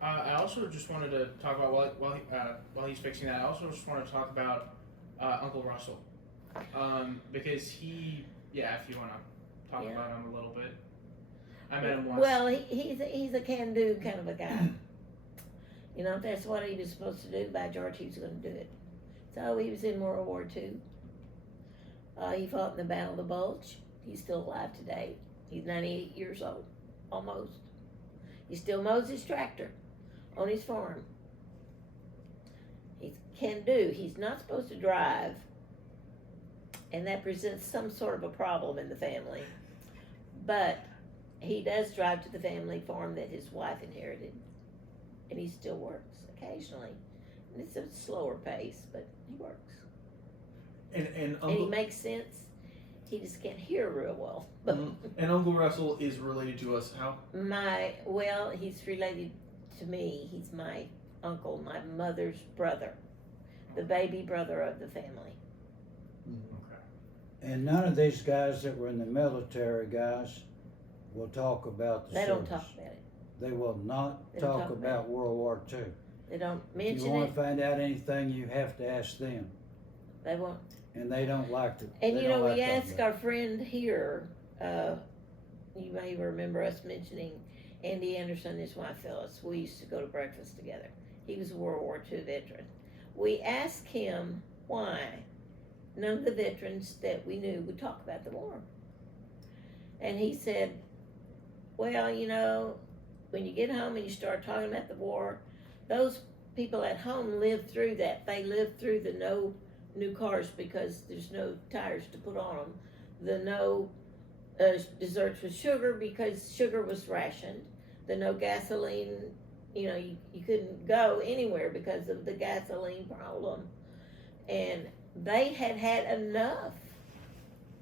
I also just wanted to talk about while he's fixing that. I also just want to talk about Uncle Russell, because yeah, if you want to talk Yeah. about him a little bit. I met him once. Well, he's a can-do kind of a guy. You know, if that's what he was supposed to do, by George, he was going to do it. So he was in World War II. He fought in the Battle of the Bulge. He's still alive today. He's 98 years old, almost. He still mows his tractor on his farm. He can do. He's not supposed to drive, and that presents some sort of a problem in the family. But he does drive to the family farm that his wife inherited, and he still works occasionally. And it's a slower pace, but he works. And And he Uncle makes sense. He just can't hear real well. and Uncle Russell is related to us. How? He's related to me. He's my uncle, my mother's brother, the baby brother of the family. Okay. And none of these guys that were in the military, guys, will talk about the They don't service. talk about it. They will not They don't talk talk about about World War II. They don't If you mention want it. to find out anything, you have to ask them. They won't. And they don't like to. And they you don't know, like we talking asked about our friend here, you may remember us mentioning Andy Anderson, his wife Phyllis. We used to go to breakfast together. He was a World War II veteran. We asked him why none of the veterans that we knew would talk about the war. And he said, well, you know, when you get home and you start talking about the war, those people at home lived through that. They lived through the no new cars because there's no tires to put on them, the no desserts with sugar because sugar was rationed, the no gasoline, you know, you couldn't go anywhere because of the gasoline problem. And they had had enough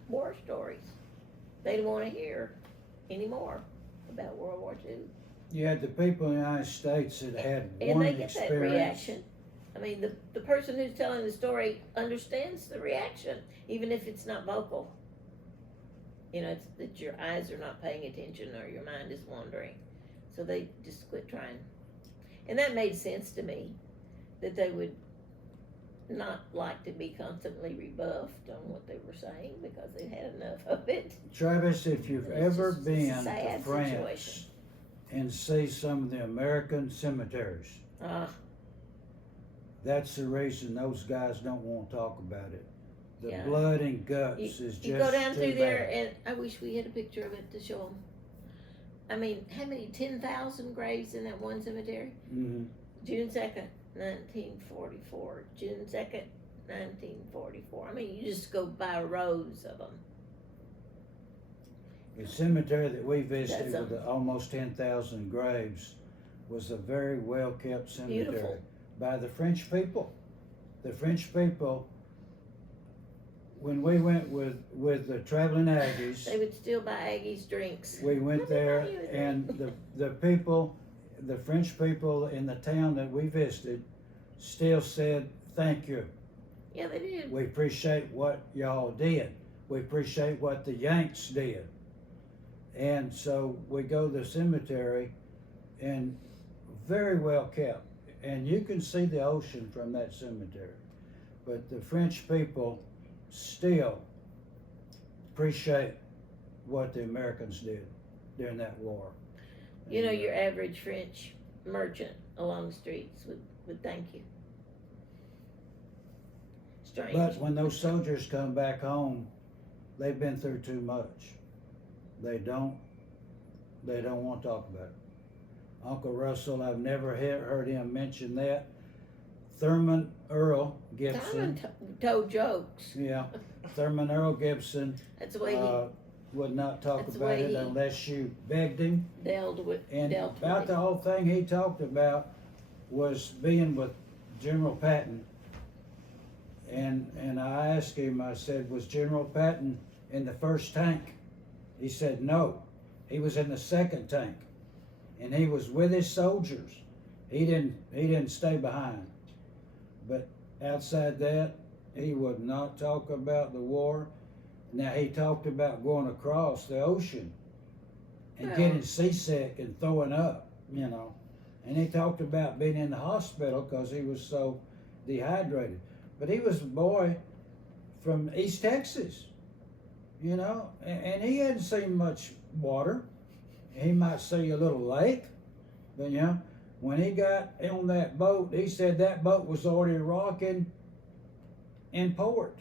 war stories. They didn't want to hear anymore about World War II. You had the people in the United States that had And one they get that experience. reaction. I mean, the person who's telling the story understands the reaction, even if it's not vocal. You know, it's that your eyes are not paying attention or your mind is wandering. So they just quit trying. And that made sense to me, that they would not like to be constantly rebuffed on what they were saying because they'd had enough of it. Travis, if you've It's ever just a been to sad France situation. and see some of the American cemeteries, that's the reason those guys don't want to talk about it. The Yeah. blood and guts You, is just you go down too through there, bad. and I wish we had a picture of it to show them. I mean, how many 10,000 graves in that one cemetery? Mhm. June 2nd, 1944. June 2nd, 1944. I mean, you just go by rows of them. The cemetery that we visited That's with the almost 10,000 graves was a very well kept cemetery Beautiful. by the French people. The French people, when we went with the traveling Aggies, They would still buy Aggie's drinks. we went Let me there buy you a and drink. the people, the French people in the town that we visited still said, thank you. Yeah, they did. We appreciate what y'all did. We appreciate what the Yanks did. And so we go to the cemetery and very well kept. And you can see the ocean from that cemetery. But the French people still appreciate what the Americans did during that war. You know, And, your average French merchant along the streets would thank you. Strange. But when those soldiers come back home, they've been through too much. They don't want to talk about it. Uncle Russell, I've never heard him mention that. Thurman Earl Gibson, told jokes. yeah, Thurman Earl Gibson That's the way he would not talk That's the about way it he- unless you begged him. dealt with. And dealt about with the it. whole thing he talked about was being with General Patton. And I asked him, I said, was General Patton in the first tank? He said, no, he was in the second tank. And he was with his soldiers. He didn't stay behind. But outside that, he would not talk about the war. Now, he talked about going across the ocean and Well- getting seasick and throwing up, you know. And he talked about being in the hospital because he was so dehydrated. But he was a boy from East Texas, you know, and he hadn't seen much water. He might see a little lake, but you know, when he got on that boat, he said that boat was already rocking in port.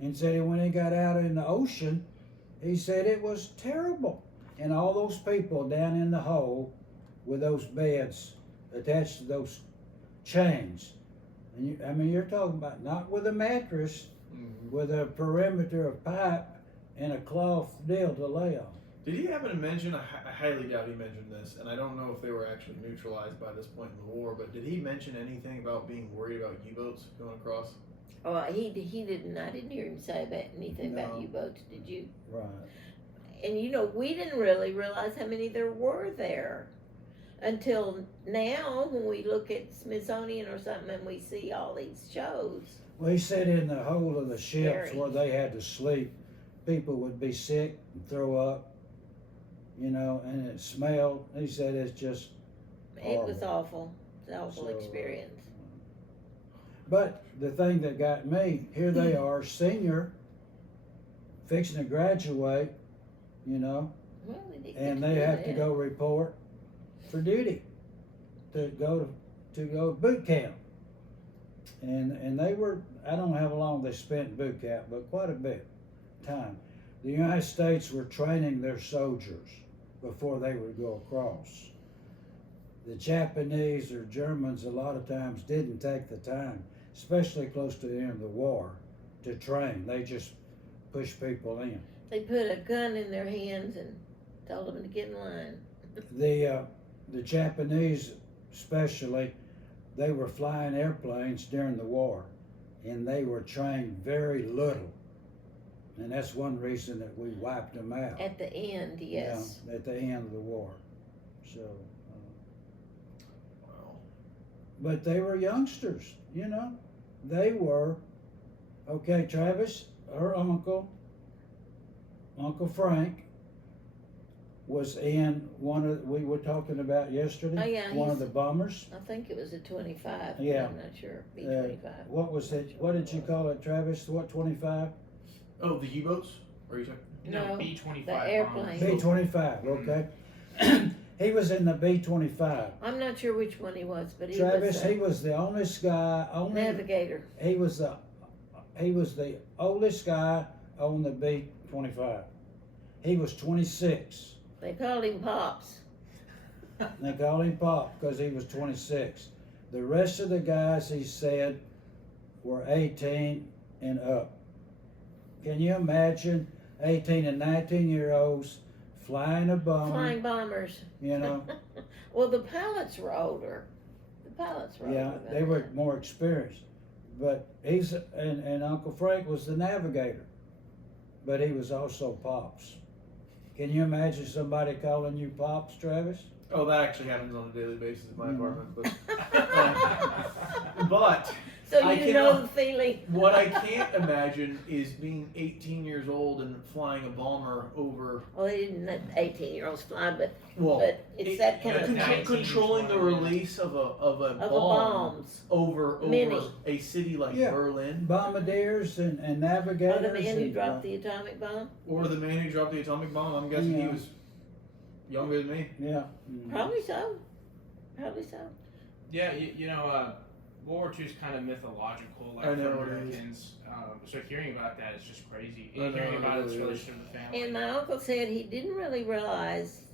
And said when he got out in the ocean, he said it was terrible. And all those people down in the hole with those beds attached to those chains. And you, I mean, you're talking about not with a mattress, with a perimeter of pipe and a cloth deal to lay on. Did he happen to mention, I highly doubt he mentioned this, and I don't know if they were actually neutralized by this point in the war, but did he mention anything about being worried about U-boats going across? Oh, he didn't. I didn't hear him say about anything about No. U-boats. Did you? Right. And you know, we didn't really realize how many there were there until now when we look at Smithsonian or something and we see all these shows. Well, he said in the hold of the ships Scary. where they had to sleep, people would be sick and throw up, you know, and it smelled. He said it's just It was horrible. awful. It's an awful So, experience. But the thing that got me, here they are, senior, fixing to graduate, you know, Well, we didn't and get they do have to that. go report for duty to go to boot camp. And they were, I don't know how long they spent in boot camp, but quite a bit of time. The United States were training their soldiers before they would go across. The Japanese or Germans a lot of times didn't take the time, especially close to the end of the war, to train. They just pushed people in. They put a gun in their hands and told them to get in line. The Japanese especially, they were flying airplanes during the war, and they were trained very little. And that's one reason that we wiped them out. At the end, yes. Yeah, at the end of the war. So, Wow. but they were youngsters, you know. They were, okay, Travis, her uncle, Uncle Frank, was in one of, we were talking about yesterday, Oh, yeah, one of he's- the bombers. I think it was a 25. but Yeah. I'm not sure. B-25. What was it, what did you call it, Travis? What, 25? Oh, the U-boats? Or are you talking? No, No, B-25 the airplane. B-25, okay. He was in the B-25. I'm not sure which one he was, but he Travis, was he was the oldest guy, navigator. he was the oldest guy on the B-25. He was 26. They called him Pops. They called him Pop because he was 26. The rest of the guys, he said, were 18 and up. Can you imagine 18 and 19-year-olds flying a bomber, Flying bombers. you know? Well, the pilots were older. The pilots were Yeah, older. than they were that. more experienced. But and Uncle Frank was the navigator, but he was also Pops. Can you imagine somebody calling you Pops, Travis? Oh, that actually happens on a daily basis in my Mhm. apartment. But So I you know cannot- the feeling. what I can't imagine is being 18 years old and flying a bomber over, Well, they didn't let 18-year-olds fly, but well, it's that kind of con- thing. controlling the 19, release of a Of the bomb bombs. over Many. a city like Yeah. Berlin, Bombardiers and Or navigators. the man who and, dropped the atomic bomb? or the man who dropped the atomic bomb. I'm guessing he Yeah. was younger than me. Yeah. Probably so. Probably so. Yeah, you know, World War II is kind of mythological, like I know, for it is. Americans. So hearing about that is just crazy. I know, Hearing it about its really is. relationship with family. And my uncle said he didn't really realize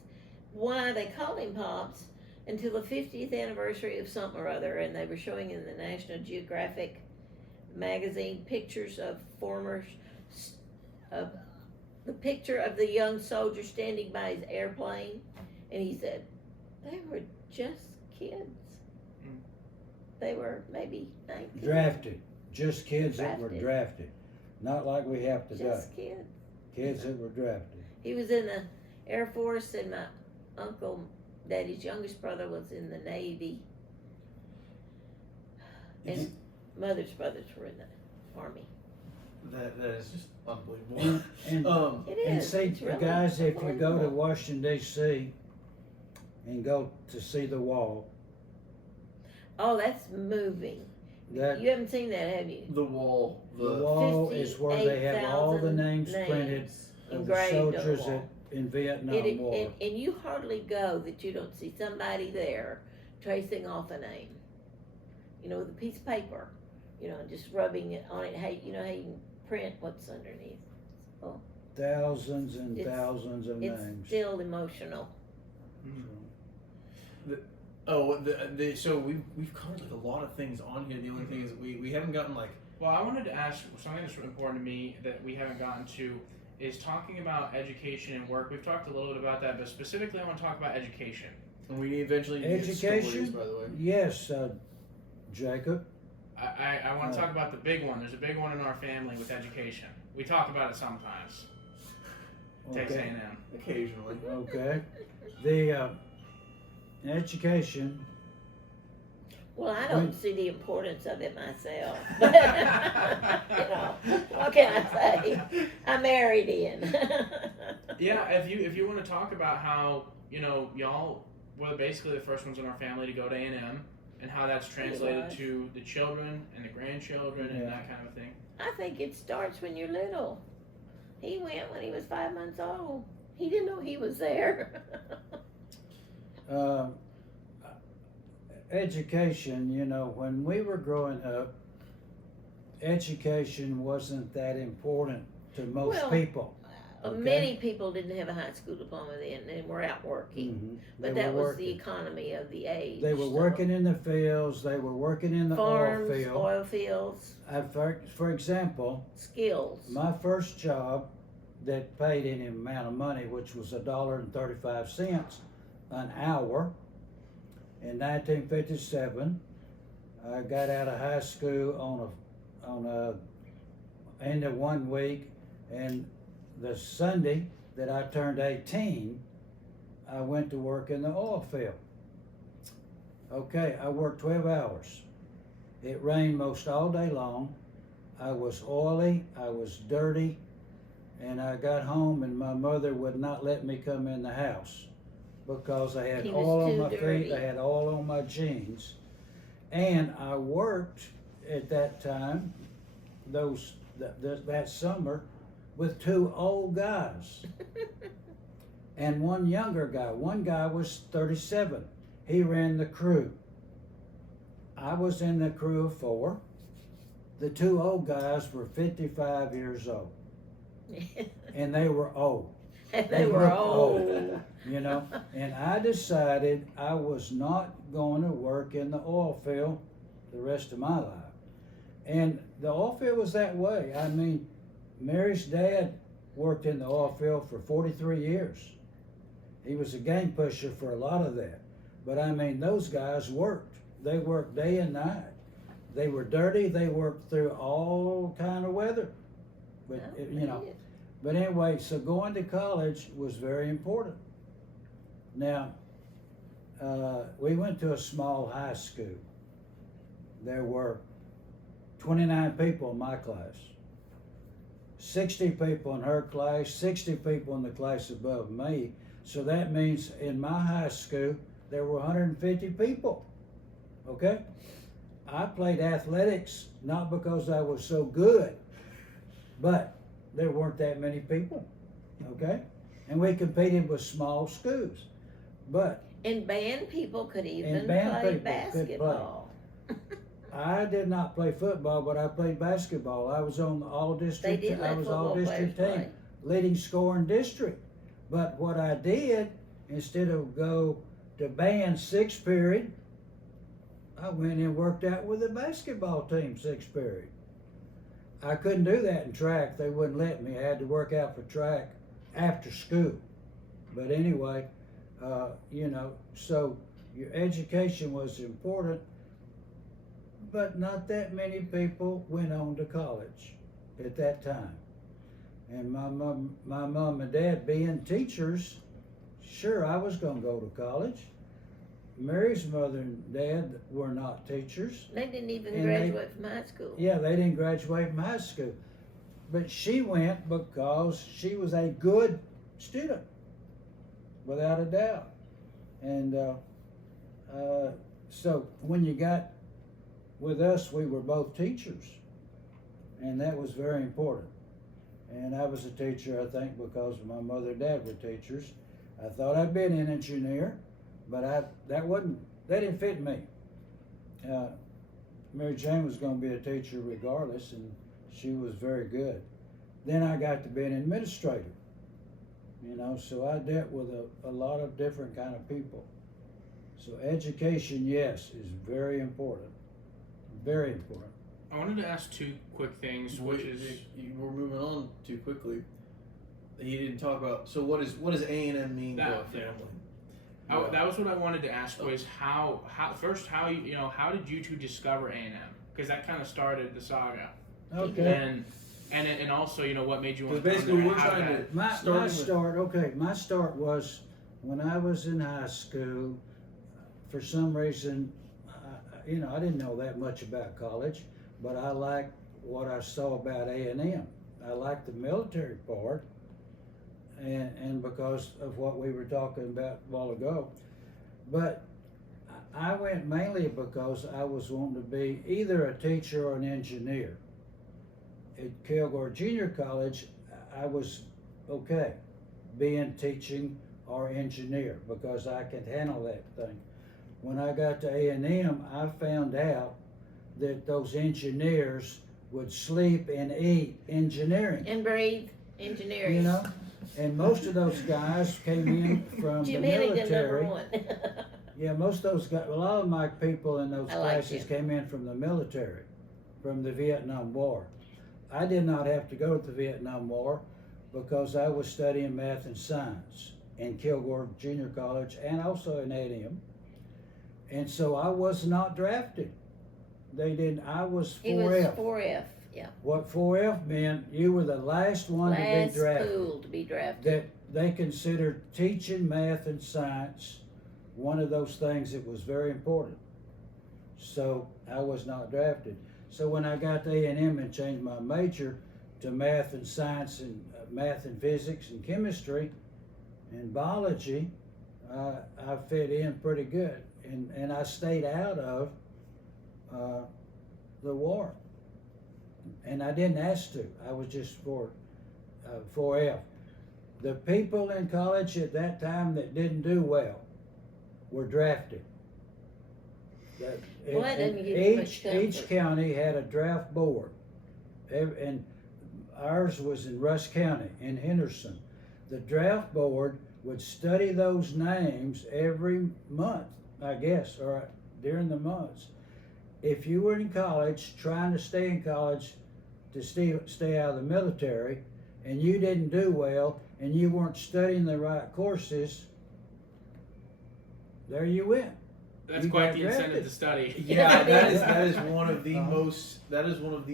why they called him Pops until the 50th anniversary of something or other, and they were showing in the National Geographic magazine pictures of of the picture of the young soldier standing by his airplane, and he said they were just kids. Mm. They were maybe 19. Drafted. Just kids that were Drafted. drafted. Not like we have today. Just kids. Kids that were drafted. He was in the Air Force, and my uncle, Daddy's youngest brother, was in the Navy, and Mother's brothers were in the Army. That is just unbelievable. And Um, It And is. see, It's really guys, if you go to unbelievable. Washington D.C., and go to see the wall. Oh, that's moving. That You haven't seen that, have you? The wall, the wall is where they have all the 58,000 names printed names of the engraved on the soldiers wall. in Vietnam It, War. and you hardly go that you don't see somebody there tracing off a name. You know, with a piece of paper, you know, just rubbing it on it. Hey, you know how you can print what's underneath. Thousands and It's- thousands of It's names. still emotional. So we've covered like a lot of things on here. The only thing is we haven't gotten like. Well, I wanted to ask something that's important to me that we haven't gotten to is talking about education and work. We've talked a little bit about that, but specifically I want to talk about education. And we eventually need Education? stories, by the way. Yes, Jacob. I want to talk about the big one. There's a big one in our family with education. We talk about it sometimes. Texas Okay. A&M. Occasionally. Okay. The education. Well, I don't see the importance of it myself. You know, what can I say? I'm married in. Yeah, if you want to talk about how, you know, y'all were basically the first ones in our family to go to A&M and how that's translated to the children and the grandchildren and that kind of thing. I think it starts when you're little. He went when he was 5 months old. He didn't know he was there. Education, you know, when we were growing up, education wasn't that important to most Well, people. Okay. Many people didn't have a high school diploma then and were out working. Mhm. But They that were was the working. economy of the age. They were so working in the fields. They were working in the farms, oil field. oil fields, For example, skills. my first job that paid any amount of money, which was $1.35 an hour, in 1957, I got out of high school on a end of 1 week, and the Sunday that I turned 18, I went to work in the oil field. Okay, I worked 12 hours. It rained most all day long. I was oily, I was dirty, and I got home and my mother would not let me come in the house because I had He was oil on too my dirty. feet, I had oil on my jeans. And I worked at that time, that summer, with 2 old guys and 1 younger guy. One guy was 37. He ran the crew. I was in the crew of 4. The 2 old guys were 55 years old, and they were old. They were looked old. You know, and I decided I was not going to work in the oil field the rest of my life. And the oil field was that way. I mean, Mary's dad worked in the oil field for 43 years. He was a gang pusher for a lot of that. But I mean, those guys worked. They worked day and night. They were dirty. They worked through all kind of weather. But, you know. But anyway, so going to college was very important. Now, we went to a small high school. There were 29 people in my class, 60 people in her class, 60 people in the class above me. So that means in my high school, there were 150 people, okay? I played athletics, not because I was so good, but there weren't that many people, okay? And we competed with small schools, but And band people could even band play people could play. basketball. I did not play football, but I played basketball. I was on the all They district. did let I was football all players district play. team, leading scorer in district. But what I did, instead of go to band 6th period, I went and worked out with the basketball team 6th period. I couldn't do that in track. They wouldn't let me. I had to work out for track after school. But anyway, you know, so your education was important, but not that many people went on to college at that time. And my mom and dad being teachers, sure, I was going to go to college. Mary's mother and dad were not teachers. They didn't even And graduate from high school. Yeah, they didn't graduate from high school. But she went because she was a good student, without a doubt. And so when you got with us, we were both teachers, and that was very important. And I was a teacher, I think, because my mother and dad were teachers. I thought I'd been an engineer, but that didn't fit me. Mary Jane was going to be a teacher regardless, and she was very good. Then I got to be an administrator, so I dealt with a lot of different kind of people. So education, yes, is very important, very important. I wanted to ask two quick things, which is we're moving on too quickly. You didn't talk about. So what does A&M mean to our family? That was what I wanted to ask. Was how did you two discover A&M? Because that kind of started the saga. Okay. And also, what made you want to basically come we're trying to my start was when I was in high school. For some reason, I didn't know that much about college, but I liked what I saw about A&M. I liked the military part, and because of what we were talking about a while ago. But I went mainly because I was wanting to be either a teacher or an engineer. At Kilgore Junior College, I was okay being teaching or engineer because I could handle that thing. When I got to A&M, I found out that those engineers would sleep and eat engineering. And breathe engineering. And most of those guys came in from the military. Number one. Yeah, most of those guys, a lot of my people in those classes came in from the military, from the Vietnam War. I did not have to go to the Vietnam War because I was studying math and science in Kilgore Junior College and also in A&M. And so I was not drafted. They didn't. I was 4F. He was 4F, yeah. What 4F meant, you were the last one to be drafted. Last school to be drafted. That they considered teaching math and science one of those things that was very important. So I was not drafted. So when I got to A&M and changed my major to math and science and math and physics and chemistry and biology, I fit in pretty good. And I stayed out of the war. And I didn't ask to. I was just 4F. The people in college at that time that didn't do well were drafted. That doesn't give you much comfort. Each county had a draft board. And ours was in Russ County, in Henderson. The draft board would study those names every month, I guess, or during the months. If you were in college, trying to stay in college to stay out of the military, and you didn't do well, and you weren't studying the right courses, there you went. That's quite the incentive to study. Yeah, that is one of the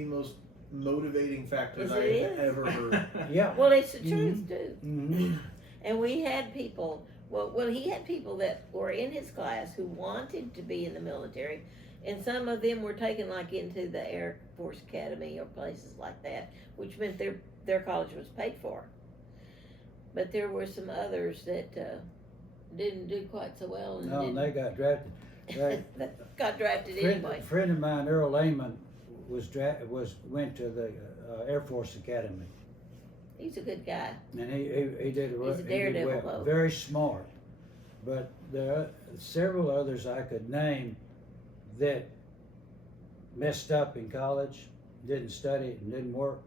most motivating factors Yes, I've ever heard. Yeah. Well, it's the truth too. Mm-hmm. And we had people. Well, he had people that were in his class who wanted to be in the military, and some of them were taken like into the Air Force Academy or places like that, which meant their college was paid for. But there were some others that didn't do quite so well. And they got drafted. Got drafted anyway. A friend of mine, Earl Lehman, went to the Air Force Academy. He's a good guy. And he did He's a daredevil, well. though. Very smart. But there are several others I could name that messed up in college, didn't study, and didn't work.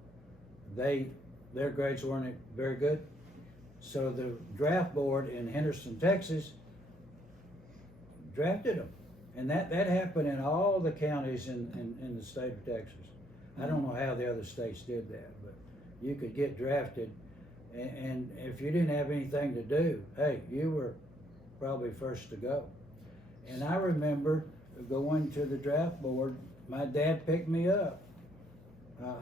Their grades weren't very good. So the draft board in Henderson, Texas, drafted them. And that happened in all the counties in the state of Texas. I don't know how the other states did that, but you could get drafted, and if you didn't have anything to do, hey, you were probably first to go. And I remember going to the draft board. My dad picked me up.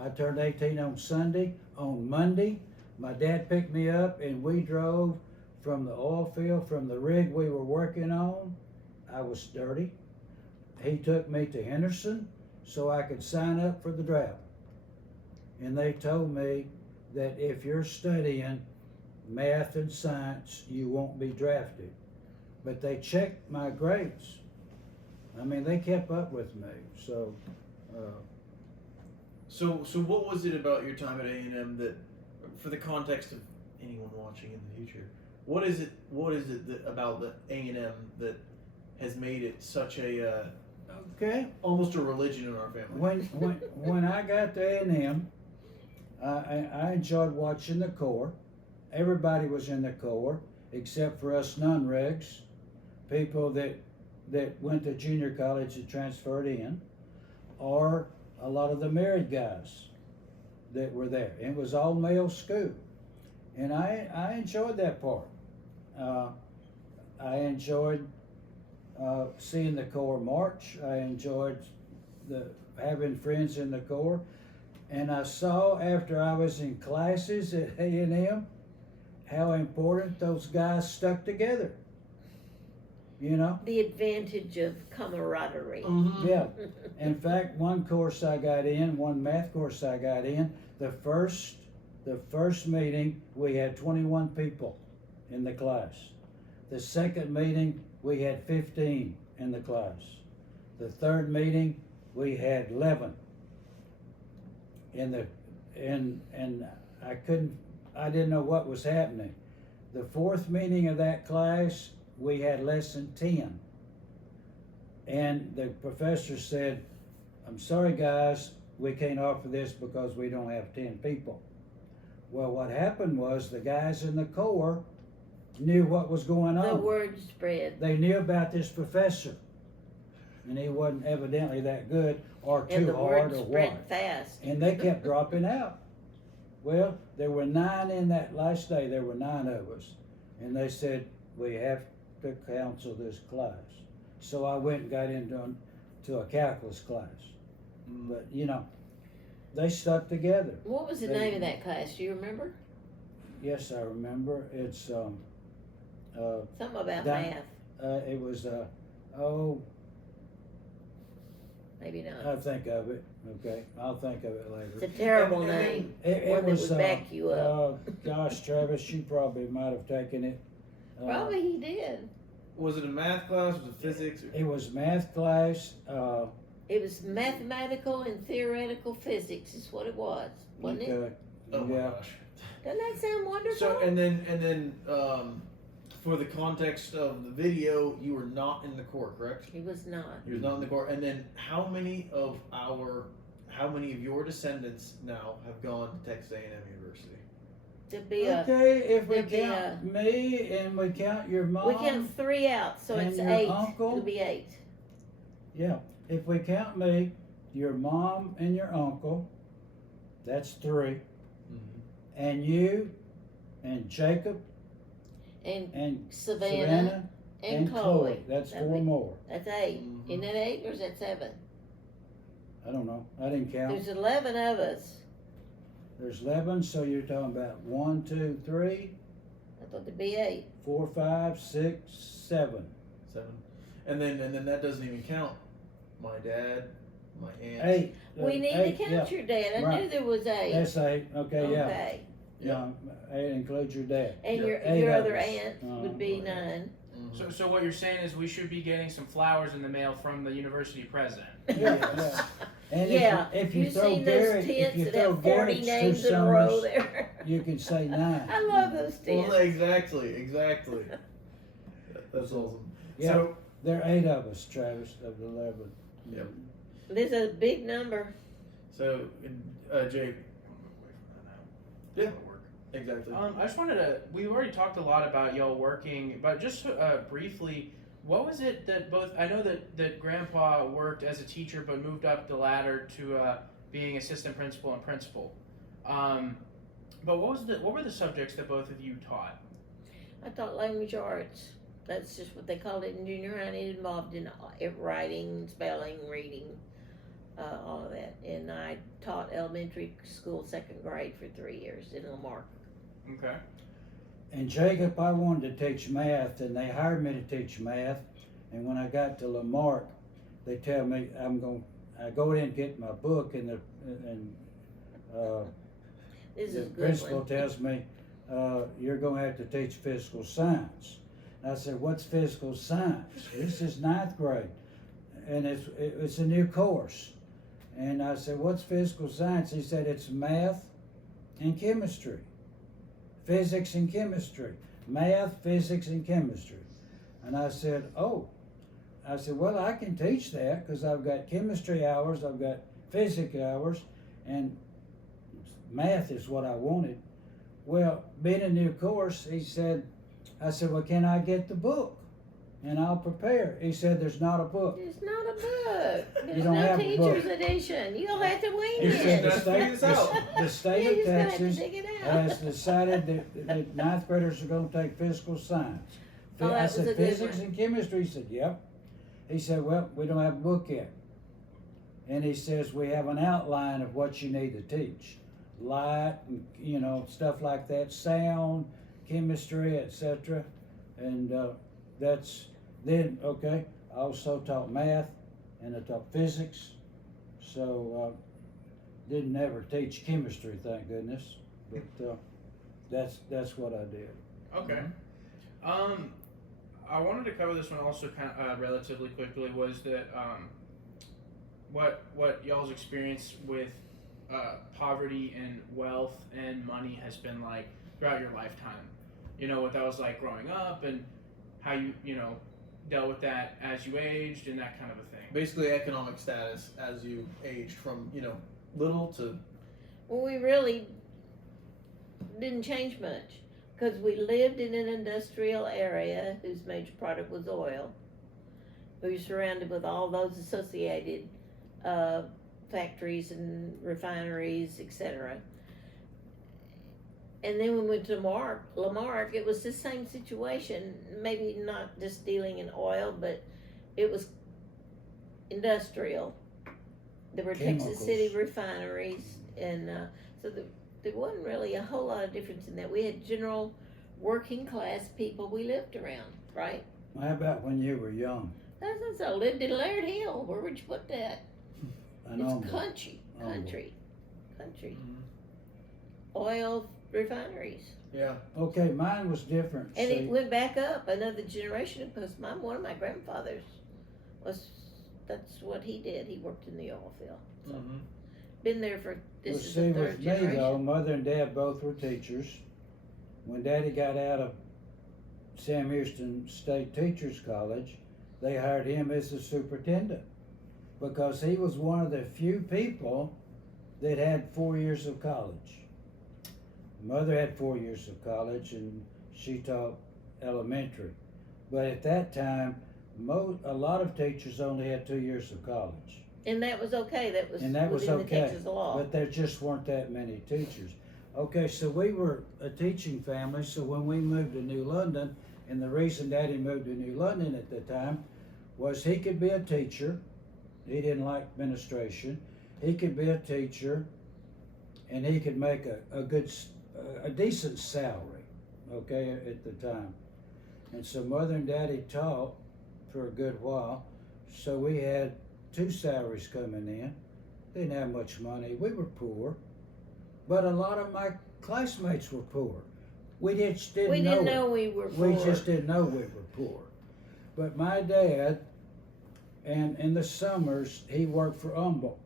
I turned 18 on Sunday. On Monday, my dad picked me up, and we drove from the oil field, from the rig we were working on. I was dirty. He took me to Henderson so I could sign up for the draft. And they told me that if you're studying math and science, you won't be drafted. but they checked my grades. I mean, they kept up with me, so, So what was it about your time at A&M that, for the context of anyone watching in the future, what is it that about the A&M that has made it such a okay. almost a religion in our family? When I got to A&M, I enjoyed watching the Corps. Everybody was in the Corps except for us non-regs, people that went to junior college and transferred in, or a lot of the married guys that were there. It was all male school, and I enjoyed that part. I enjoyed seeing the Corps march. I enjoyed having friends in the Corps, and I saw after I was in classes at A&M how important those guys stuck together. You know? The advantage of camaraderie. Mm-hmm. Yeah. In fact, one math course I got in, the first meeting we had 21 people in the class. The second meeting we had 15 in the class. The third meeting we had 11. And I didn't know what was happening. The fourth meeting of that class we had less than 10. And the professor said, "I'm sorry guys, we can't offer this because we don't have 10 people." Well, what happened was the guys in the Corps knew what was going on. The word spread. They knew about this professor, and he wasn't evidently that good or And too the hard word or spread what. fast. And they kept dropping out. Well, there were 9 in that last day. There were 9 of us, and they said we have to cancel this class. So I went and got into a calculus class. But you know, they stuck together. What was the name of that class? Do you remember? Yes, I remember. It's Something about That- math. it was Maybe not. I'll think of it. Okay, I'll think of it It's later. a terrible And then- name. It One that was. would back you up. Gosh, Travis, you probably might have taken it. Probably he did. Was it a math class? Was it physics? It was math class. It was mathematical and theoretical physics is what it was, wasn't it? Okay. Oh my Yeah. gosh. Doesn't that sound wonderful? So and then for the context of the video, you were not in the Corps, correct? He was not. You were not in the Corps. And then how many of your descendants now have gone to Texas A&M University? To be Okay, if we there'd be count me and we count your mom. we count 3 out, so and it's your 8. uncle? It'll be 8. Yeah, if we count me, your mom and your uncle, that's 3. And you, and Jacob, And and Savannah, and Chloe. That's That'd 4 be- more. That's 8. Mhm. Isn't that 8 or is that 7? I don't know. I didn't count. There's 11 of us. There's 11, so you're talking about 1, 2, 3, I thought there'd be 8. 4, 5, 6, 7. 7. And then that doesn't even count my dad, my aunt. 8. We need 8, to count your dad. I knew Right. there was 8. That's 8. Okay, yeah. Okay. Yeah, 8 includes your dad. And Yeah. your 8 of other us. aunt would be 9. Mhm. So what you're saying is we should be getting some flowers in the mail from the university president. Yeah, Yes. And Yeah. if You you throw seen those Garrett, if tents you that throw have 40 Garrett's names two in a row sons, there? you can say 9. I love those tents. Well, exactly. That's awesome. Yeah. So There are 8 of us, Travis, of the 11. Yep. There's a big number. Jake. Yeah. Exactly. I just wanted to. We've already talked a lot about y'all working, but just briefly, what was it that both? I know that Grandpa worked as a teacher, but moved up the ladder to being assistant principal and principal. But what were the subjects that both of you taught? I taught language arts. That's just what they called it in junior high. And it involved in writing, spelling, reading, all of that. And I taught elementary school, 2nd grade for 3 years in Lamar. Okay. And Jacob, I wanted to teach math, and they hired me to teach math. And when I got to Lamarck, they tell me I go in and get my book, and This the is a good principal one. tells me, you're going to have to teach physical science. And I said, what's physical science? This is ninth grade, and it's a new course. And I said, what's physical science? He said, it's math and chemistry, physics and chemistry, math, physics, and chemistry. And I said, oh. I said, well, I can teach that because I've got chemistry hours, I've got physics hours, and math is what I wanted. Well, being a new course, I said, well, can I get the book? And I'll prepare. He said, there's not a book. There's not a book. There's You don't no have a book. teacher's edition. You'll have to wing He said it. the state of You're just gonna have to Texas dig it out. has decided that ninth graders are going to take physical science. Oh, that I was a said, good physics one. and chemistry? He said, yep. He said, well, we don't have a book yet. And he says, we have an outline of what you need to teach. Light, and, you know, stuff like that, sound, chemistry, etc. And that's, then, okay, I also taught math and I taught physics. So didn't ever teach chemistry, thank goodness. But that's what I did. Okay. I wanted to cover this one also kind of relatively quickly. Was that what y'all's experience with poverty and wealth and money has been like throughout your lifetime? You know, what that was like growing up and how you know dealt with that as you aged and that kind of a thing. Basically, economic status as you aged from little to. Well, we really didn't change much because we lived in an industrial area whose major product was oil. We were surrounded with all those associated factories and refineries, etc. And then when we went to Lamarck, it was the same situation. Maybe not just dealing in oil, but it was industrial. There were Chemicals. Texas City refineries, and so there wasn't really a whole lot of difference in that. We had general working class people we lived around, right? How about when you were young? That's I lived in Laird Hill. Where would you put that? It's country. Oil refineries. Yeah. Okay, mine was different. And See, it went back up another generation because one of my grandfathers that's what he did. He worked in the oil field. So been there for this is the third with me generation. though, mother and dad both were teachers. When Daddy got out of Sam Houston State Teachers College, they hired him as the superintendent because he was one of the few people that had 4 years of college. Mother had 4 years of college and she taught elementary. But at that time, a lot of teachers only had 2 years of college. And that was okay. That was And that was within okay. the Texas law. But there just weren't that many teachers. Okay, so we were a teaching family, so when we moved to New London, and the reason Daddy moved to New London at the time was he could be a teacher. He didn't like administration. He could be a teacher, and he could make a decent salary, okay, at the time. And so Mother and Daddy taught for a good while, so we had 2 salaries coming in. Didn't have much money. We were poor, but a lot of my classmates were poor. We just didn't know we were poor. We just didn't know we were poor. But my dad, and in the summers, he worked for Humble.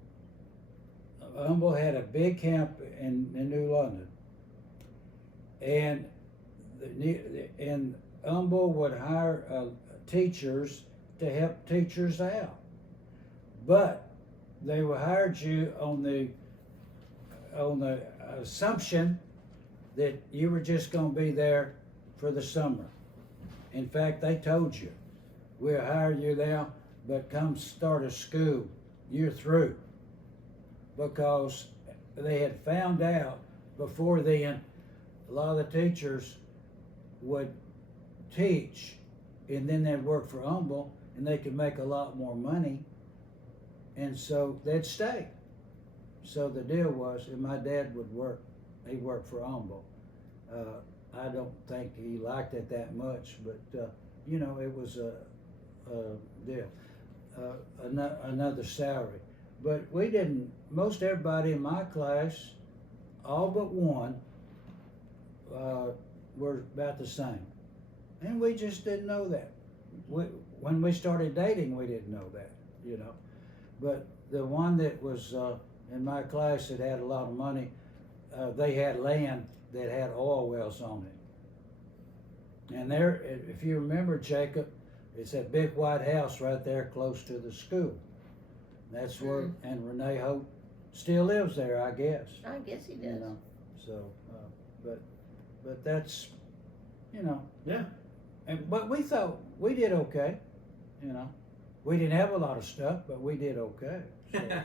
Humble had a big camp in New London. And Humble would hire teachers to help teachers out. But they hired you on the assumption that you were just going to be there for the summer. In fact, they told you, we'll hire you now, but come start a school, you're through. Because they had found out before then, a lot of the teachers would teach and then they'd work for Humble and they could make a lot more money. And so they'd stay. So the deal was, and my dad would work, he worked for Humble. I don't think he liked it that much, but it was a deal, another salary. But we didn't, most everybody in my class, all but one, were about the same. And we just didn't know that. When we started dating, we didn't know that, you know. But the one that was in my class that had a lot of money, they had land that had oil wells on it. And there, if you remember, Jacob, it's that big white house right there close to the school. That's where, and Renee Hope still lives there, I guess. I guess he does. You know, so, but that's, you know. Yeah. But we thought we did okay, you know. We didn't have a lot of stuff, but we did okay. So, you know.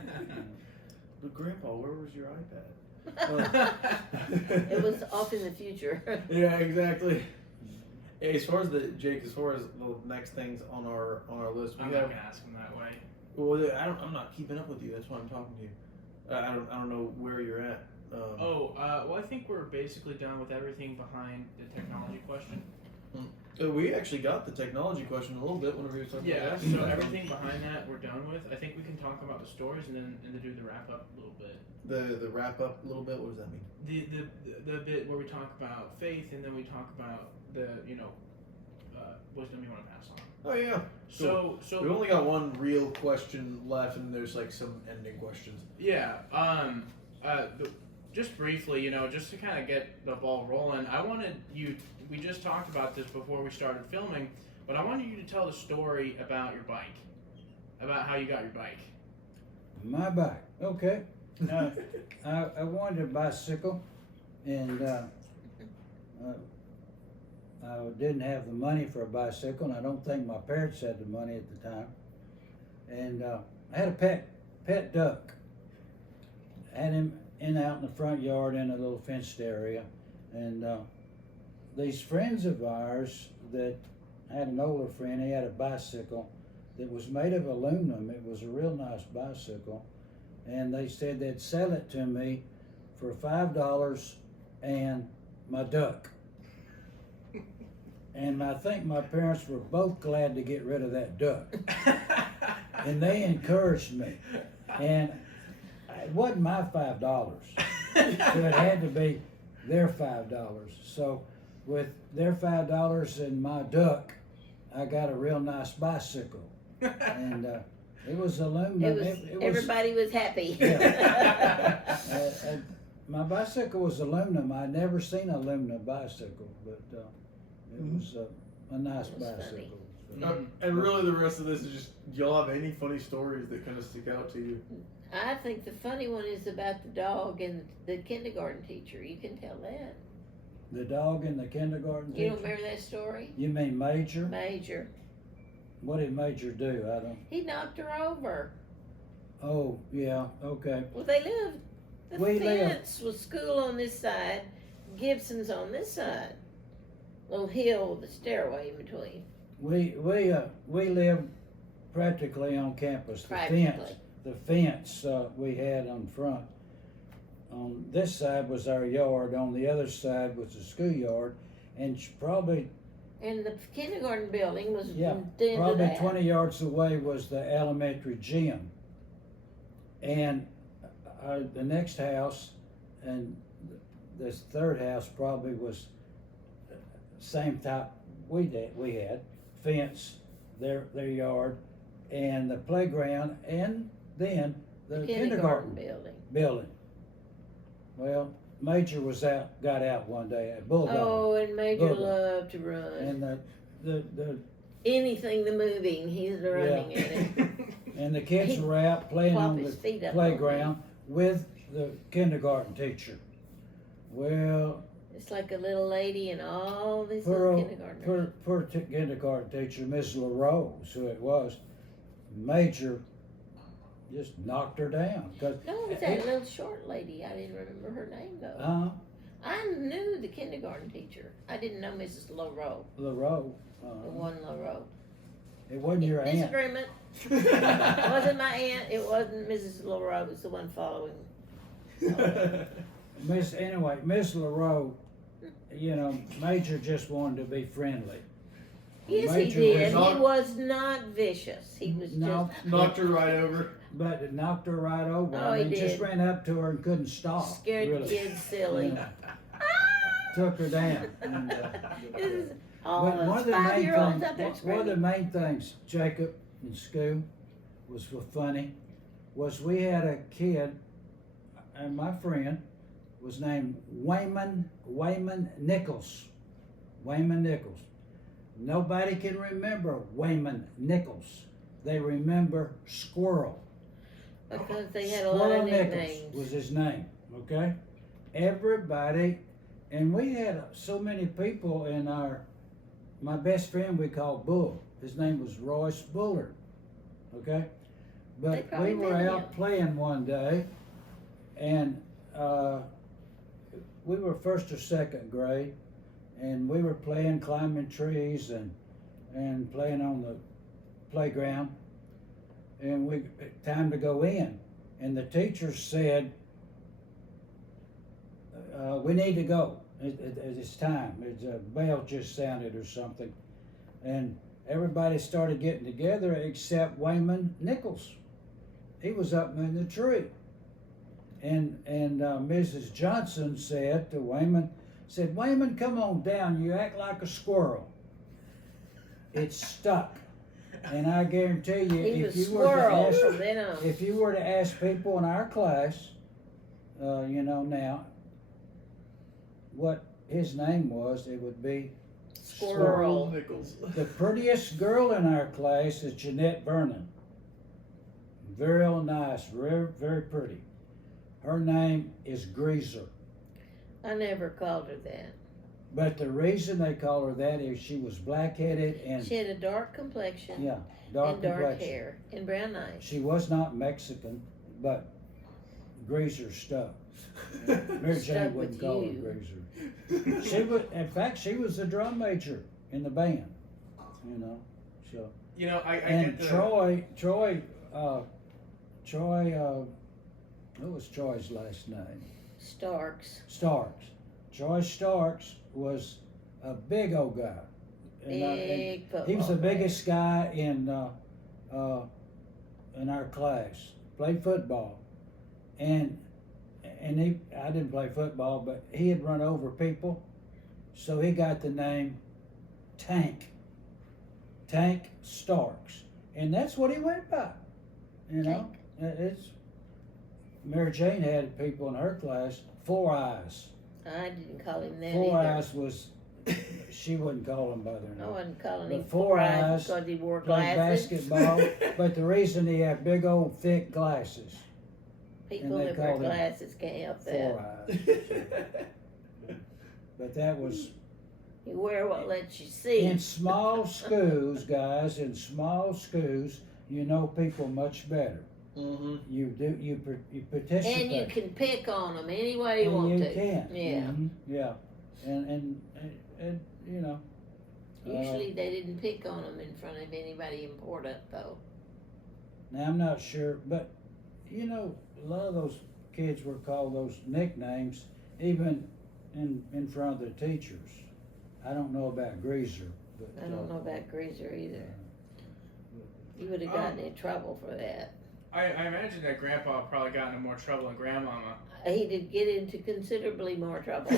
But Grandpa, where was your iPad? It was off in the future. Yeah, exactly. Hey, as far as the next things on our list, I'm not gonna ask him that way. Well, I'm not keeping up with you. That's why I'm talking to you. I don't know where you're at. Well, I think we're basically done with everything behind the technology question. We actually got the technology question a little bit whenever we were talking Yeah, about that. so everything behind that we're done with. I think we can talk about the stories and then do the wrap up a little bit. The wrap up a little bit. What does that mean? The bit where we talk about faith and then we talk about the wisdom you want to pass on. Oh yeah. So we only got one real question left, and there's like some ending questions. yeah. Just briefly, just to kind of get the ball rolling, I wanted you. We just talked about this before we started filming, but I wanted you to tell the story about your bike, about how you got your bike. My bike, okay. I wanted a bicycle, and I didn't have the money for a bicycle, and I don't think my parents had the money at the time. And I had a pet duck. I had him out in the front yard in a little fenced area, and these friends of ours that had an older friend, he had a bicycle that was made of aluminum. It was a real nice bicycle, and they said they'd sell it to me for $5 and my duck. And I think my parents were both glad to get rid of that duck. And they encouraged me. And it wasn't my $5. So it had to be their $5. So with their $5 and my duck, I got a real nice bicycle. And it was aluminum. Everybody was happy. Yeah. My bicycle was aluminum. I'd never seen an aluminum bicycle, but it was a nice bicycle. So. And really, the rest of this is just, y'all have any funny stories that kind of stick out to you? I think the funny one is about the dog and the kindergarten teacher. You can tell that. The dog and the kindergarten teacher? You don't remember that story? You mean Major? Major. What did Major do? I don't. He knocked her over. Oh, yeah, okay. Well, they lived. The fence was school on this side, Gibson's on this side. Little hill with a stairway in between. We lived practically on campus. The fence we had on front. On this side was our yard. On the other side was the schoolyard, and probably. And the kindergarten building was probably 20 yards away was the elementary gym. And the next house, and this third house probably was same type we had fence, their yard, and the playground, and then the kindergarten building. Well, Major got out one day at Bulldog. Oh, and Major loved to run. And the anything the moving, he's running in it. And the kids were out playing on the playground with the kindergarten teacher. Well, it's like a little lady and all these little kindergartners. For kindergarten teacher, Miss LaRose, who it was, Major just knocked her down. No, it was that little short lady. I didn't remember her name though. I knew the kindergarten teacher. I didn't know Mrs. LaRose. LaRose. The one LaRose. It wasn't your aunt. Disagreement. It wasn't my aunt. It wasn't Mrs. LaRose. It was the one following. Miss LaRose, Major just wanted to be friendly. Yes, Major he did. He was not vicious. He was just knocked her right over. But it knocked her right over. Oh, he did. Just ran up to her and couldn't stop. Scared the kids silly. Took her down. And, All But one those of the main 5-year-olds things, up there one of the screaming. main things, Jacob, in school, was funny, was we had a kid, and my friend was named Wayman Nichols. Wayman Nichols. Nobody can remember Wayman Nichols. They remember Squirrel. Because they had a lot of Squirrel Nichols nicknames. was his name, okay? Everybody, and we had so many people in my best friend we called Bull. His name was Royce Bullard, okay? They But probably we were met out him. playing one day, and we were first or second grade, and we were playing, climbing trees and playing on the playground, and time to go in, and the teacher said, we need to go. It's time. A bell just sounded or something, and everybody started getting together except Wayman Nichols. He was up in the tree, and Mrs. Johnson said to Wayman, Wayman, come on down. You act like a squirrel. It's stuck. And I guarantee you, He was squirrel from then on. if you were to ask people in our class, now, what his name was, it would be Squirrel. Nichols. the prettiest girl in our class is Jeanette Vernon. Very nice, very, very pretty. Her name is Greaser. I never called her that. But the reason they call her that is she was black-headed and She had a dark complexion dark and dark complexion. hair and brown eyes. She was not Mexican, but Greaser stuck. Mary Stuck Jane wouldn't with call you. her Greaser. She was, in fact, she was the drum major in the band. So. I And get the Troy, what was Troy's last name? Starks. Starks. Troy Starks was a big old guy. Big football He was the player. biggest guy in our class. Played football, and I didn't play football, but he had run over people, so he got the name Tank Starks, and that's what he went by. It's Mary Jane had people in her class, Four Eyes. I didn't call him that Four either. Eyes was, she wouldn't call him by their I name. wasn't calling But him Four Four Eyes Eyes because he wore Played glasses. basketball, but the reason he had big old thick glasses, People they that wear called him glasses can't help that. Four Eyes. But that was, You wear what lets you see. in small schools, guys, in small schools, you know people much better. Mm-hmm. You participate. And you can pick on them any way you And want you to. can. Yeah. Mhm, yeah. And Usually they didn't pick on them in front of anybody important, though. now I'm not sure, but a lot of those kids were called those nicknames even in front of their teachers. I don't know about Greaser, but I don't know about Greaser either. You would have gotten in trouble for that. I imagine that Grandpa probably got into more trouble than Grandmama. He did get into considerably more trouble.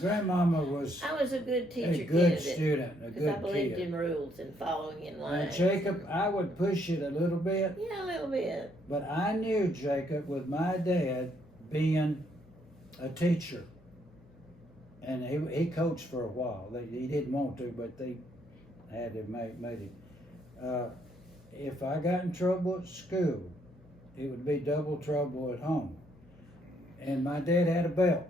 Grandmama was I was a good a teacher good candidate student, a because I good believed kid. in rules and following in line. Now, Jacob, I would push it a little bit, Yeah, a little bit. but I knew Jacob with my dad being a teacher. And he coached for a while. He didn't want to, but they had to made him. If I got in trouble at school, it would be double trouble at home. And my dad had a belt.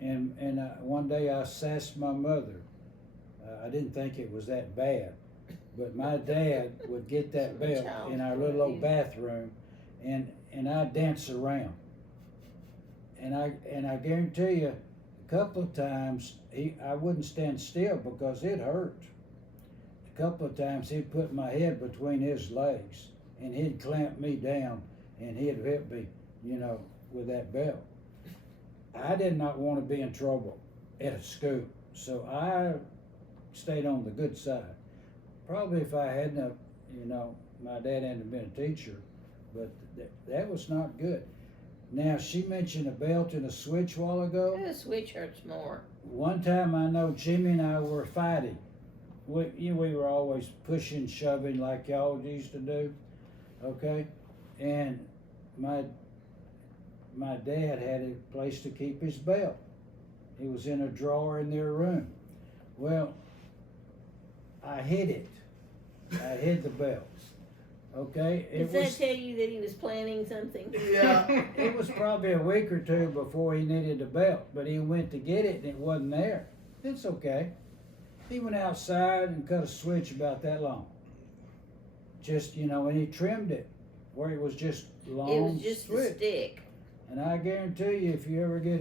And one day I sassed my mother. I didn't think it was that bad, but my dad would get that belt in our little old bathroom, and I'd dance around. And I guarantee you, a couple of times I wouldn't stand still because it hurt. A couple of times he'd put my head between his legs and he'd clamp me down and he'd whip me, with that belt. I did not want to be in trouble at a school, so I stayed on the good side. Probably if I hadn't, my dad hadn't been a teacher, but that was not good. Now, she mentioned a belt and a switch a while ago. The switch hurts more. one time I know Jimmy and I were fighting. We were always pushing, shoving like y'all used to do, okay? And my dad had a place to keep his belt. It was in a drawer in their room. Well, I hid it. I hid the belt. Okay? Does that tell you that he was planning something? Yeah. It was probably a week or two before he needed the belt, but he went to get it and it wasn't there. It's okay. He went outside and cut a switch about that long. Just, and he trimmed it where it was just long It was just switch. a stick. And I guarantee you, if you ever get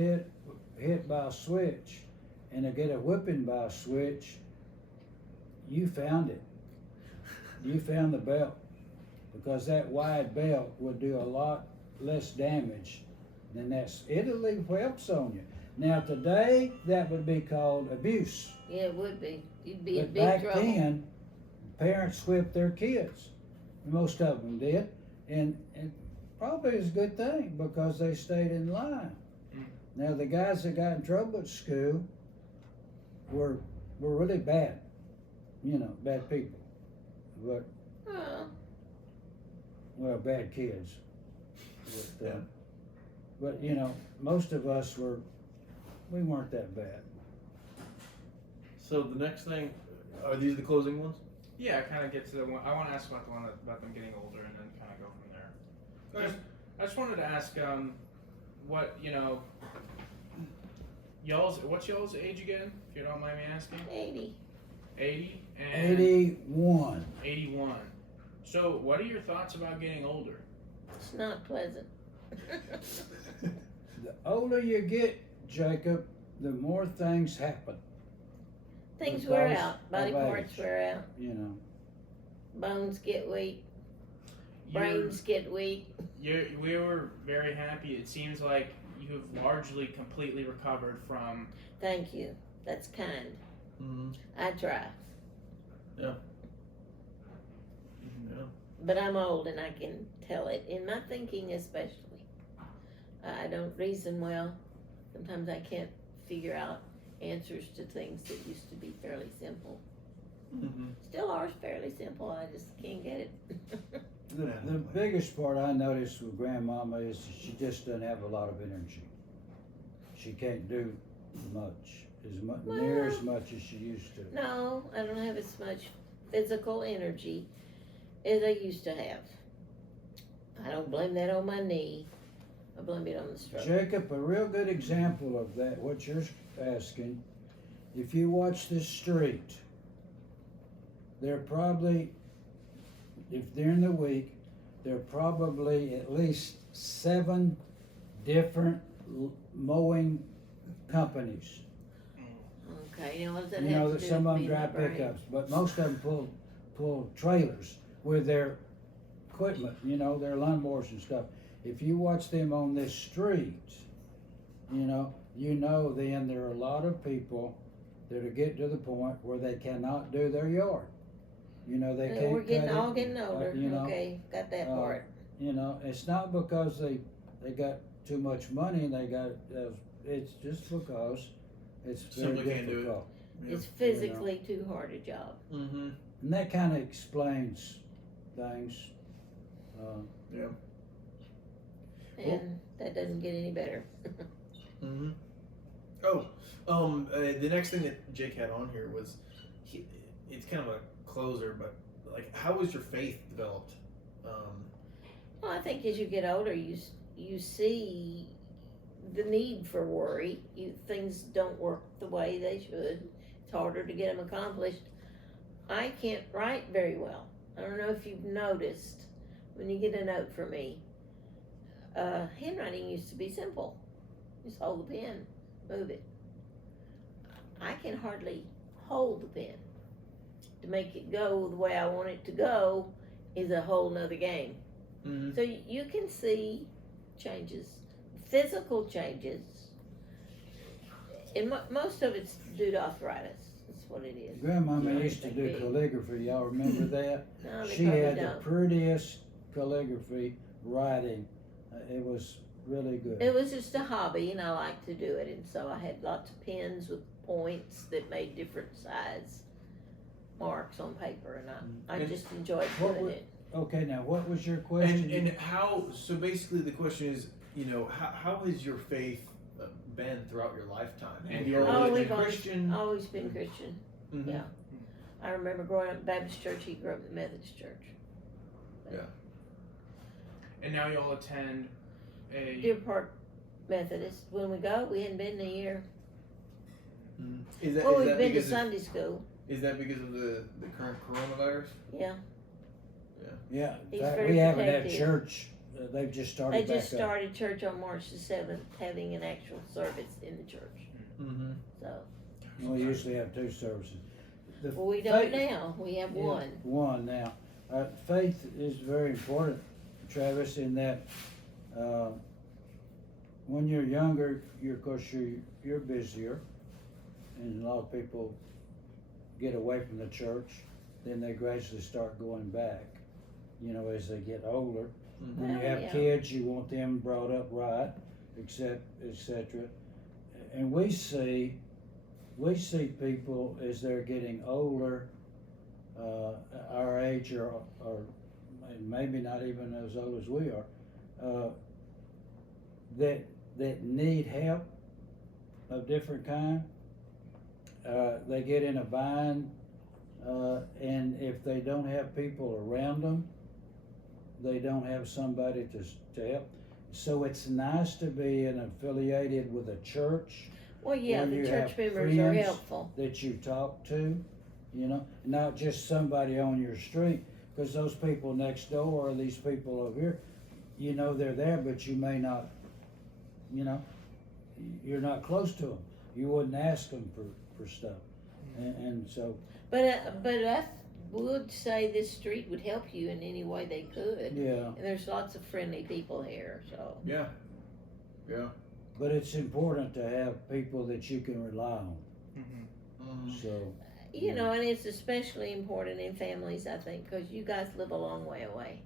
hit by a switch and get a whipping by a switch, you found it. You found the belt. Because that wide belt would do a lot less damage than it'll leave whelps on you. Now today, that would be called abuse. Yeah, it would be. You'd be in But big back trouble. then, parents whipped their kids. Most of them did. And probably is a good thing because they stayed in line. Now the guys that got in trouble at school were really bad. Bad people. But Oh, well, bad kids. But most of us we weren't that bad. So the next thing, are these the closing ones? Yeah, kind of get to the one. I want to ask about the one about them getting older, and then kind of go from there. Okay. I just wanted to ask, what what's y'all's age again? If you don't mind me asking. 80. 80 and 81. 81. So, what are your thoughts about getting older? It's not pleasant. The older you get, Jacob, the more things happen. Things wear Because out. Body of parts age. wear out. Bones get weak. Brains get weak. We were very happy. It seems like you have largely completely recovered from. Thank you. That's kind. Mm-hmm. I try. Yeah. But I'm old and I can tell it. In my thinking especially. I don't reason well. Sometimes I can't figure out answers to things that used to be fairly simple. Mm-hmm. Still are fairly simple. I just can't get it. The biggest part I noticed with grandmama is she just doesn't have a lot of energy. She can't do much, near as much as she used to. No, I don't have as much physical energy as I used to have. I don't blame that on my knee. I blame it on the stroke. Jacob, a real good example of that, what you're asking, if you watch this street, there are probably, if during the week, there are probably at least 7 different mowing companies. Okay, now what does that You have know, to that do some with of me them and my drive brain? pickups, but most of them pull trailers with their equipment, their lawnmowers and stuff. If you watch them on this street, then there are a lot of people that are getting to the point where they cannot do their yard. They can't We're getting cut all it, getting older. Okay, got that part. It's not because they got too much money and they got it's just because it's very Simply can't do it. difficult. Yeah. It's physically too hard a job. Mm-hmm. And that kind of explains things. Yeah. And that doesn't get any better. Mm-hmm. Oh, the next thing that Jake had on here was, it's kind of a closer, but like, how was your faith developed? Well, I think as you get older, you see the need for worry. Things don't work the way they should. It's harder to get them accomplished. I can't write very well. I don't know if you've noticed when you get a note from me. Handwriting used to be simple. Just hold the pen, move it. I can hardly hold the pen. To make it go the way I want it to go is a whole nother game. Mm-hmm. So you can see changes, physical changes, and most of it's due to arthritis. That's what it is. Grandmama Yeah, used to do big. calligraphy. Y'all remember that? No, they She probably had the don't. prettiest calligraphy writing. It was really good. It was just a hobby, and I liked to do it, and so I had lots of pens with points that made different size marks on paper, and I And just enjoyed what doing would- it. Okay, now what was your question? And how? So basically, the question is, how has your faith been throughout your lifetime? And Have you your always we've been always- Christian? Always been Christian. Mhm. Yeah. I remember growing up in Baptist church. He grew up in the Methodist church. And now y'all attend a. Deer Park Methodist. When we go, we hadn't been in a year. Mhm. Is that, Well, is we've that been to because of, Sunday school. is that because of the current coronavirus? Yeah, Yeah, in He's fact, very we haven't had protective. church. They've just started they back just started church on March the 7th, having an actual service in the church. Mm-hmm. So, up. We usually have 2 services. The well, we don't faith- now. We have Yeah, one. One now. Faith is very important, Travis, in that when you're younger, of course, you're busier, and a lot of people get away from the church. Then they gradually start going back. As they get older. Mm-hmm. When you Oh, have yeah. kids, you want them brought up right, etc. And we see people as they're getting older, our age or maybe not even as old as we are, that need help of different kind. They get in a bind, and if they don't have people around them, they don't have somebody to help. So it's nice to be affiliated with a church Well, yeah, When the you church have members are friends. helpful. that you talk to, not just somebody on your street, because those people next door or these people over here, they're there, but you may not, you're not close to them. You wouldn't ask them for stuff. And so, But I would say this street would help you in any way they could. yeah, And there's lots of friendly people here, so. Yeah. but it's important to have people that you can rely on, Mm-hmm. so. You know, and it's especially important in families, I think, because you guys live a long way away.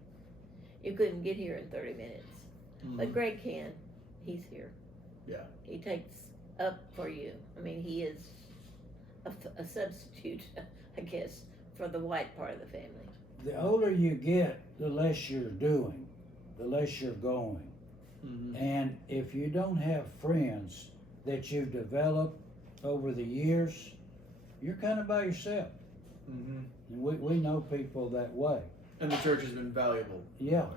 You couldn't get here in 30 minutes. But Greg can. He's here. Yeah. He takes up for you. I mean, he is a substitute, I guess, for the white part of the family. The older you get, the less you're doing, the less you're going. Mm-hmm. And if you don't have friends that you've developed over the years, you're kind of by yourself. Mm-hmm. And we know people that way. And the church has been valuable. Yes.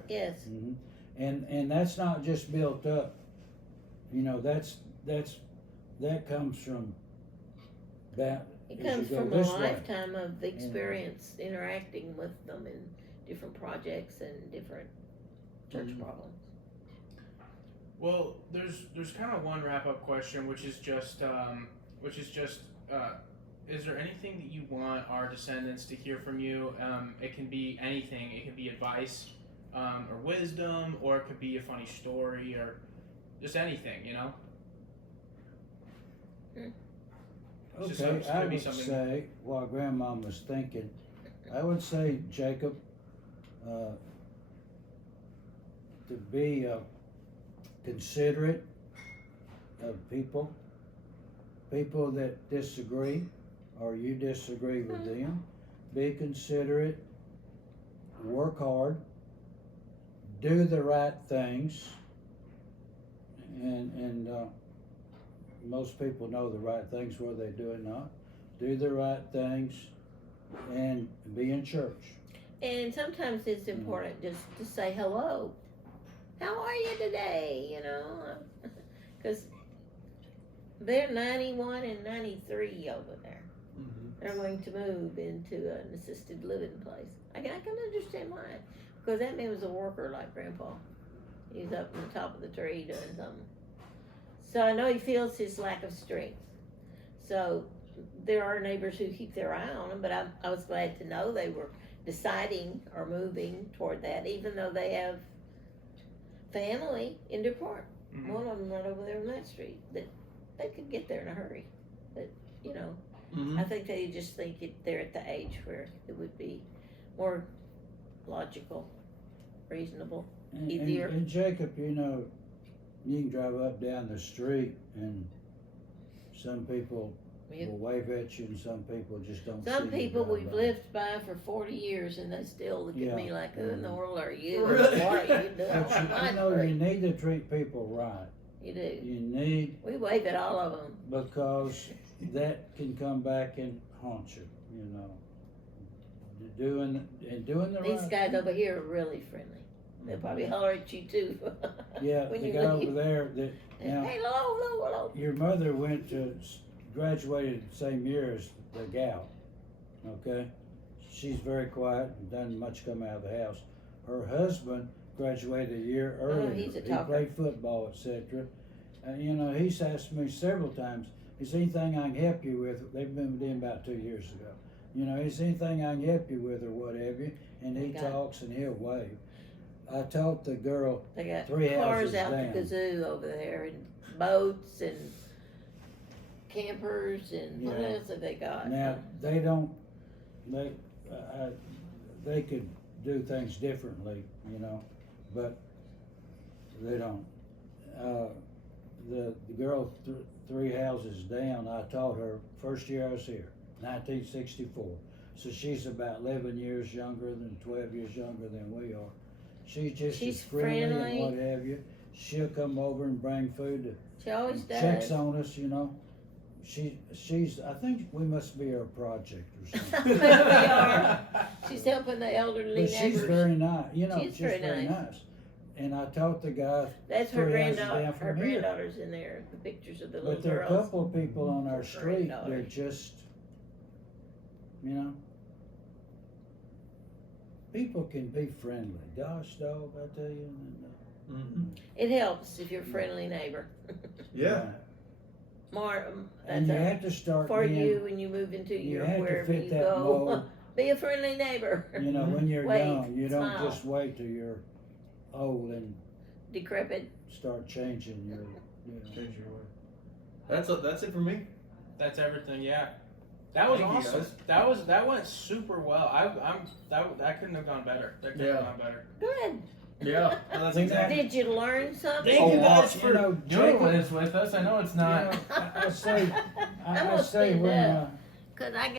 hmm And that's not just built up. That comes from that. It as you comes go from a this way. lifetime of experience interacting with them in different projects and different church Mhm. problems. Well, there's kind of one wrap up question, which is just is there anything that you want our descendants to hear from you? It can be anything. It could be advice, or wisdom, or it could be a funny story, or just anything. It's just Okay, gonna I be would something- say, while Grandma was thinking, I would say, Jacob, to be considerate of people that disagree or you disagree with them. Be considerate, work hard, do the right things, and most people know the right things, whether they do it or not. Do the right things and be in church. And sometimes it's important just to say hello. How are you today? Because they're 91 and 93 over there. Mm-hmm. They're going to move into an assisted living place. I can understand why. Because that man was a worker like Grandpa. He was up on the top of the tree doing something. So I know he feels his lack of strength. So there are neighbors who keep their eye on him, but I was glad to know they were deciding or moving toward that, even though they have family in Deer Park. Mhm. One of them right over there on that street. That they could get there in a hurry. But, Mm-hmm. I think they just think they're at the age where it would be more logical, reasonable. And, Easier. and Jacob, you can drive up down the street and some people Yeah. will wave at you and some people just don't see Some you people drive we've by. lived by for 40 years and they still look Yeah. at me like, who in the world are you? Really? What are you doing But on my you know, you street? need to treat people right. You do. You need, We wave at all of them. because that can come back and haunt you, you know. Doing the These right. guys over here are really friendly. They'll probably holler at you too. Yeah, when the you guy leave. over there that, now, Hey, hello. your mother went to, graduated the same year as the gal, okay? She's very quiet and doesn't much come out of the house. Her husband graduated a year earlier. he's a He talker. played football, etc. And you know, he's asked me several times, is there anything I can help you with? They've moved in about 2 years ago. You know, is there anything I can help you with or what have you? And he Okay. talks and he'll wave. I taught the girl, They got 3 cars houses out down. the kazoo over there, and boats and campers, and what Yeah. else have they got? now, they don't, they could do things differently, you know, but they don't. The girl 3 houses down, I taught her first year I was here, 1964. So she's about 11 years younger than 12 years younger than we are. She's just She's as friendly friendly. and what have you. She'll come over and bring food. She always does. Checks on us, you know. She's. I think we must be her project or something. Maybe we are. She's helping the elderly But she's neighbors. very nice. You know, She's she's very very nice. nice. And I taught the guy. That's her 3 houses granddaughter. down Her from here. granddaughter's in there. The pictures of the little But there are a girls. couple of people on our Her street. granddaughter. They're just, you know. People can be friendly. Gosh, dog, I tell you. It helps if you're a friendly neighbor. Yeah. More, And you that's have to start for being, you when you move into you your have to wherever fit you that go. mold. Be a friendly neighbor. You know, when you're Wave, young, you don't smile. just wait till you're old and Decrepit. start changing your, you know. Change your way. That's it for me. That's everything. Yeah, that was Thank you, awesome. guys. That went super well. That couldn't have gone better. That couldn't have Yeah. gone better. Good. Yeah. That's exactly. Did you learn something? Thank you Oh, guys you for know, doing Jacob- this with us. I know it's not. You know, I say, I'm I gonna say stand when, up. Cause I